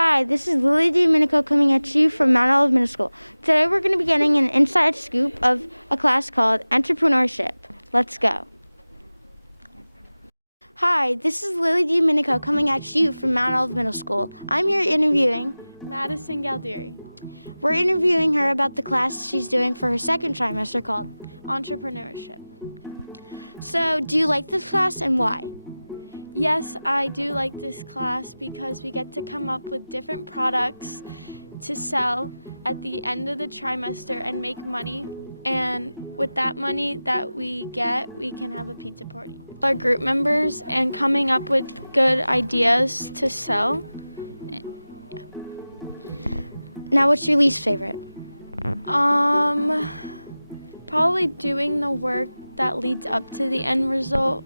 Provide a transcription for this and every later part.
Hi, this is Lily Domenico coming at you from Mount Olive Middle School. Today we're going to be getting an inside scoop of a class called Entrepreneurship. Let's go. Hi, this is Lily Domenico coming at you from Mount Olive Middle School. I'm here interviewing Madison Galdieri, We're interviewing her about the class she's doing for her second trimester called Entrepreneurship. So, do you like this class and why? Yes, I do like this class because we get to come up with different products to sell at the end of the trimester and make money. And with that money that we get, we can have a pizza party. Our group members and coming up with good ideas to sell. Now, what's your least favorite? Probably doing the work that leads up to the end result,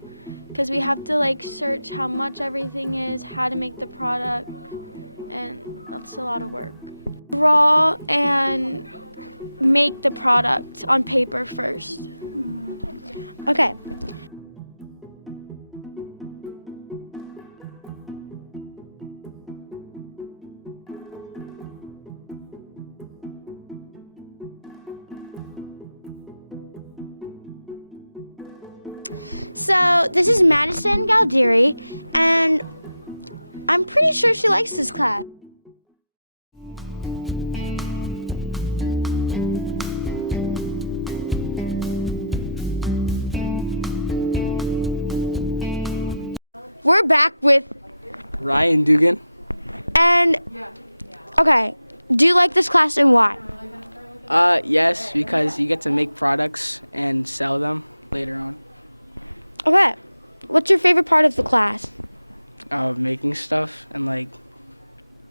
because we have to search how much everything is, how to make the product, and that's a lot of work. Draw and make the product on paper first. Okay. So, this is Madison Galdieri, and I'm pretty sure she likes this class. We're back with, Ryan Dugan. and okay, do you like this class and why? Yes, because you get to make products and sell them later on. Okay, what's your favorite part of the class? Making stuff and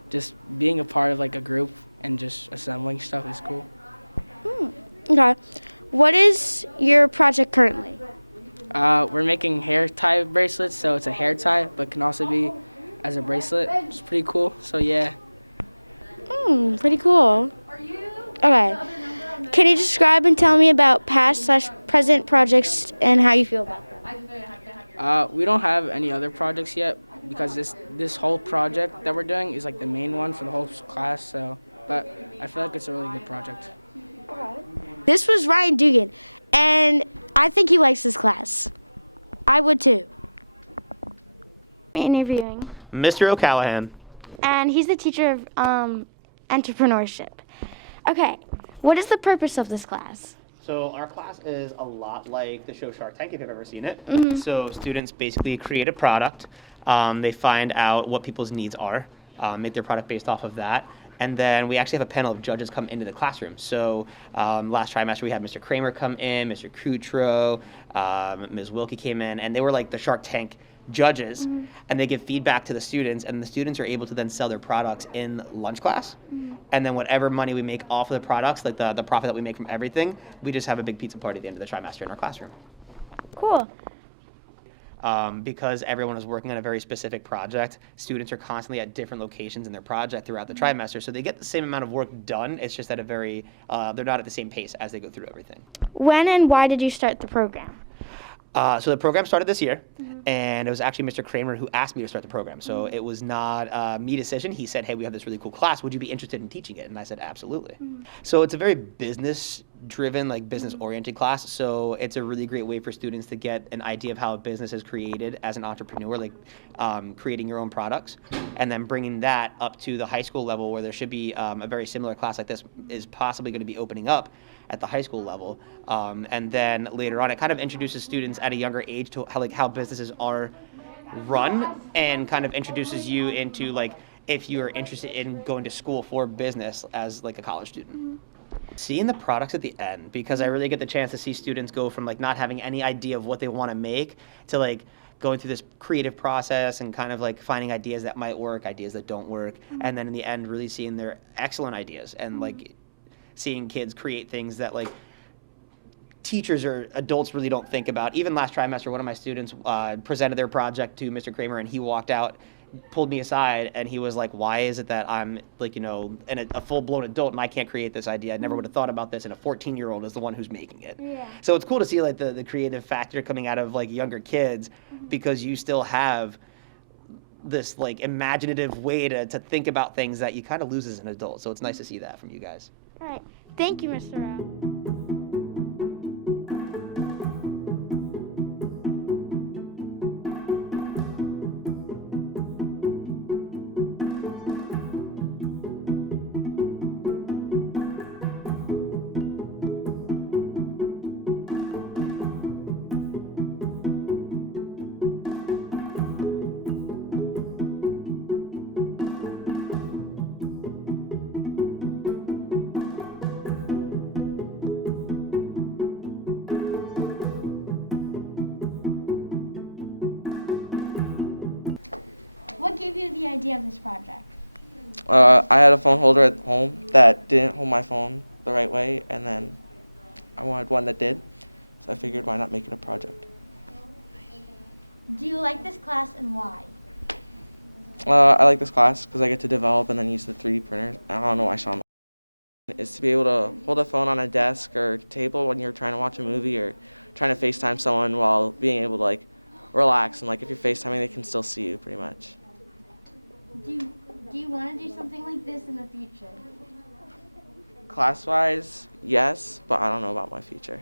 just being a part of a group and just assembling stuff is cool. Okay, what is your project currently? We're making hair tie bracelets, so it's a hair tie, but can also be as a bracelet. It's pretty cool. So yeah. Pretty cool. Okay, can you describe and tell me about past/present projects and how you feel about them? We don't have any other projects yet because this whole project that we're doing is the main one for the whole class. So, but I feel like it's a really good project. This was Ryan Dugan, and I think he likes this class. I would too. Interview. Mr. O'Callahan. And he's the teacher of entrepreneurship. Okay. What is the purpose of this class? So our class is a lot like the show Shark Tank, if you've ever seen it. So students basically create a product. They find out what people's needs are, make their product based off of that. And then we actually have a panel of judges come into the classroom. So last trimester we had Mr. Kramer come in, Mr. Kutro, Ms. Wilkie came in, and they were like the Shark Tank judges, and they give feedback to the students, and the students are able to then sell their products in lunch class. And then whatever money we make off of the products, like the profit that we make from everything, we just have a big pizza party at the end of the trimester in our classroom. Cool. Because everyone is working on a very specific project, students are constantly at different locations in their project throughout the trimester, so they get the same amount of work done. It's just at a very, they're not at the same pace as they go through everything. When and why did you start the program? So the program started this year, and it was actually Mr. Kramer who asked me to start the program. So it was not me decision. He said, hey, we have this really cool class. Would you be interested in teaching it? And I said, absolutely. So it's a very business-driven, business-oriented class. So it's a really great way for students to get an idea of how a business is created as an entrepreneur, creating your own products, and then bringing that up to the high school level where there should be a very similar class like this is possibly going to be opening up at the high school level. And then later on, it kind of introduces students at a younger age to how businesses are run, and kind of introduces you into if you are interested in going to school for business as a college student. Seeing the products at the end, because I really get the chance to see students go from not having any idea of what they want to make to going through this creative process and kind of finding ideas that might work, ideas that don't work, and then in the end really seeing their excellent ideas and seeing kids create things that teachers or adults really don't think about. Even last trimester, one of my students presented their project to Mr. Kramer, and he walked out, pulled me aside, and he was like, why is it that I'm a full-blown adult and I can't create this idea? I never would have thought about this, and a 14-year-old is the one who's making it. Yeah. So it's cool to see the creative factor coming out of younger kids, because you still have this like imaginative way to think about things that you kind of lose as an adult. So it's nice to see that from you guys. Thank you. What gave you the idea of this project? I had a phone holder at home that didn't hold my phone the right way, and then I wanted one that did. So I figured, why not make it a project? Do you like this class and why? I like this class because I get to develop and then use the 3D printers. I don't know why I saw them. Is to be able to hold a phone on a desk or table when you're trying to watch a movie or trying to FaceTime someone while being able to like relax, and like if you're FaceTiming, they can still see you pretty much. Do you want to do something like this in the future? Class-wise, yes, but I don't know about my future.